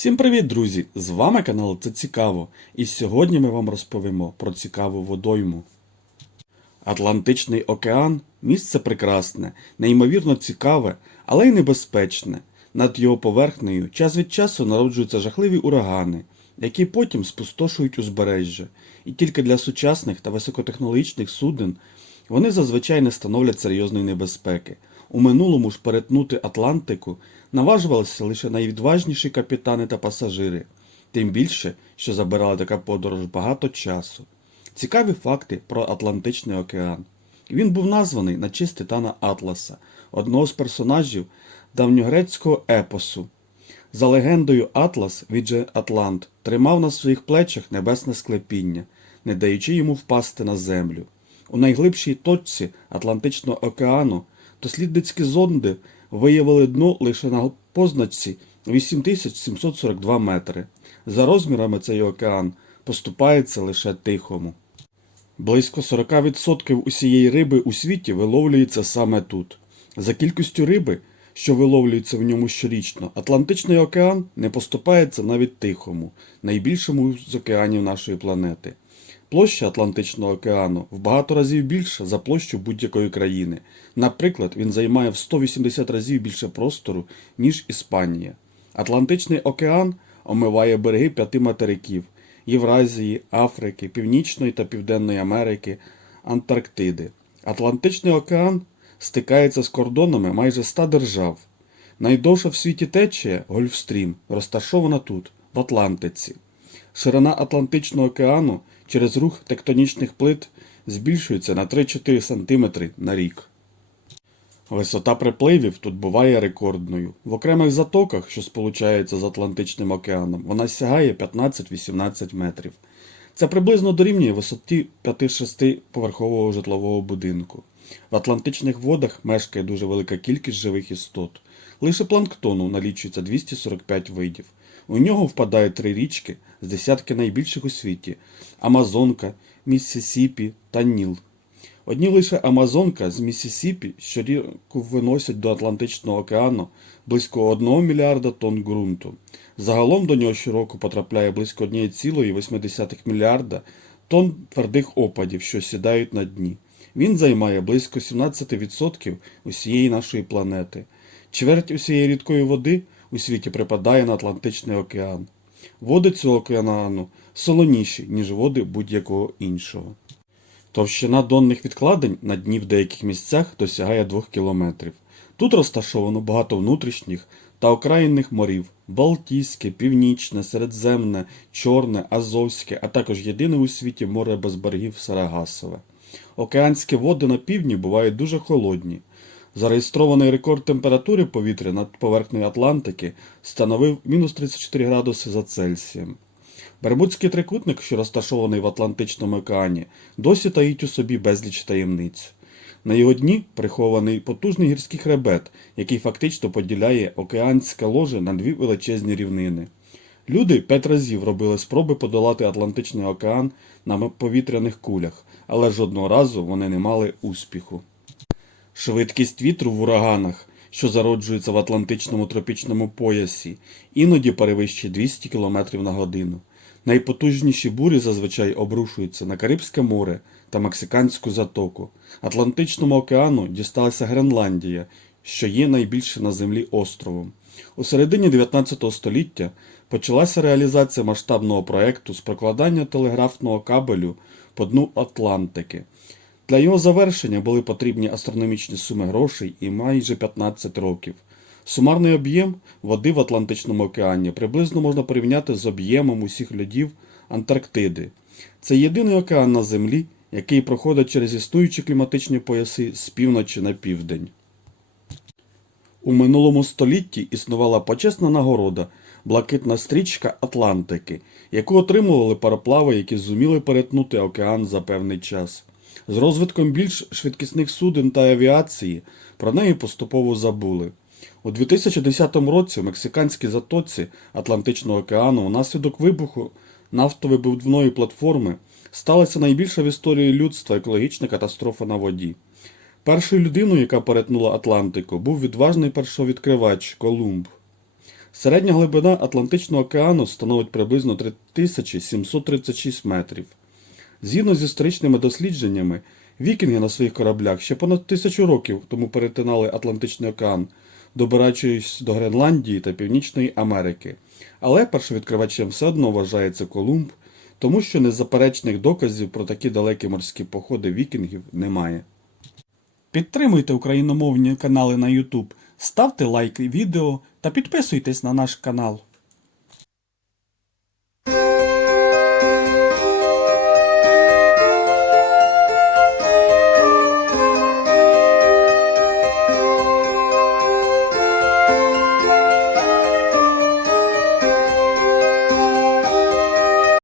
Всім привіт, друзі! З вами канал Це Цікаво, і сьогодні ми вам розповімо про цікаву водойму. Атлантичний океан місце прекрасне, неймовірно цікаве, але й небезпечне. Над його поверхнею час від часу народжуються жахливі урагани, які потім спустошують узбережжя. І тільки для сучасних та високотехнологічних суден вони зазвичай не становлять серйозної небезпеки. У минулому ж перетнути Атлантику наважувалися лише найвідважніші капітани та пасажири, тим більше, що забирала така подорож багато часу. Цікаві факти про Атлантичний океан. Він був названий на честь Титана Атласа, одного з персонажів давньогрецького епосу. За легендою Атлас, він же Атлант, тримав на своїх плечах небесне склепіння, не даючи йому впасти на землю. У найглибшій точці Атлантичного океану дослідницькі зонди виявили дно лише на позначці 8742 метри. За розмірами цей океан поступається лише Тихому. Близько 40% усієї риби у світі виловлюється саме тут. За кількістю риби, що виловлюється в ньому щорічно, Атлантичний океан не поступається навіть Тихому, найбільшому з океанів нашої планети. Площа Атлантичного океану в багато разів більша за площу будь-якої країни. Наприклад, він займає в 180 разів більше простору, ніж Іспанія. Атлантичний океан омиває береги п'яти материків Євразії, Африки, Північної та Південної Америки, Антарктиди. Атлантичний океан стикається з кордонами майже 100 держав. Найдовша в світі течія Гольфстрім розташована тут, в Атлантиці. Ширина Атлантичного океану через рух тектонічних плит збільшується на 3-4 см на рік. Висота припливів тут буває рекордною. В окремих затоках, що сполучаються з Атлантичним океаном, вона сягає 15-18 метрів. Це приблизно дорівнює висоті 5-6 поверхового житлового будинку. В Атлантичних водах мешкає дуже велика кількість живих істот. Лише планктону налічується 245 видів. У нього впадають три річки з десятки найбільших у світі Амазонка, Міссісіпі та Ніл. Одні лише Амазонка з Міссісіпі щоріку виносять до Атлантичного океану близько 1 мільярда тонн ґрунту. Загалом до нього щороку потрапляє близько 1,8 мільярда тонн твердих опадів, що сідають на дні. Він займає близько 17% усієї нашої планети. Чверть усієї рідкої води у світі припадає на Атлантичний океан. Води цього океану солоніші, ніж води будь-якого іншого. Товщина донних відкладень на дні в деяких місцях досягає 2 кілометрів. Тут розташовано багато внутрішніх та окраїнних морів Балтійське, Північне, Середземне, Чорне, Азовське, а також єдине у світі море без берегів Сарагасове. Океанські води на півдні бувають дуже холодні. Зареєстрований рекорд температури повітря над поверхнею Атлантики становив мінус 34 градуси за Цельсієм. Бермудський трикутник, що розташований в Атлантичному океані, досі таїть у собі безліч таємниць. На його дні прихований потужний гірський хребет, який фактично поділяє океанське ложе на дві величезні рівнини. Люди п'ять разів робили спроби подолати Атлантичний океан на повітряних кулях, але жодного разу вони не мали успіху. Швидкість вітру в ураганах, що зароджуються в Атлантичному тропічному поясі, іноді перевищує 200 км на годину. Найпотужніші бурі зазвичай обрушуються на Карибське море та Мексиканську затоку. Атлантичному океану дісталася Гренландія, що є найбільше на землі островом. У середині 19 століття почалася реалізація масштабного проекту з прокладання телеграфного кабелю по дну Атлантики. Для його завершення були потрібні астрономічні суми грошей і майже 15 років. Сумарний об'єм води в Атлантичному океані приблизно можна порівняти з об'ємом усіх льодів Антарктиди. Це єдиний океан на Землі, який проходить через існуючі кліматичні пояси з півночі на південь. У минулому столітті існувала почесна нагорода блакитна стрічка Атлантики, яку отримували пароплави, які зуміли перетнути океан за певний час. З розвитком більш швидкісних суден та авіації про неї поступово забули. У 2010 році в мексиканській затоці Атлантичного океану внаслідок вибуху нафтовидобувної платформи сталася найбільша в історії людства екологічна катастрофа на воді. Першою людиною, яка перетнула Атлантику, був відважний першовідкривач Колумб. Середня глибина Атлантичного океану становить приблизно 3736 метрів. Згідно з історичними дослідженнями, вікінги на своїх кораблях ще понад тисячу років тому перетинали Атлантичний океан, добираючись до Гренландії та Північної Америки. Але першовідкривачем все одно вважається Колумб, тому що незаперечних доказів про такі далекі морські походи вікінгів немає. Підтримуйте україномовні канали на YouTube, ставте лайк відео та підписуйтесь на наш канал.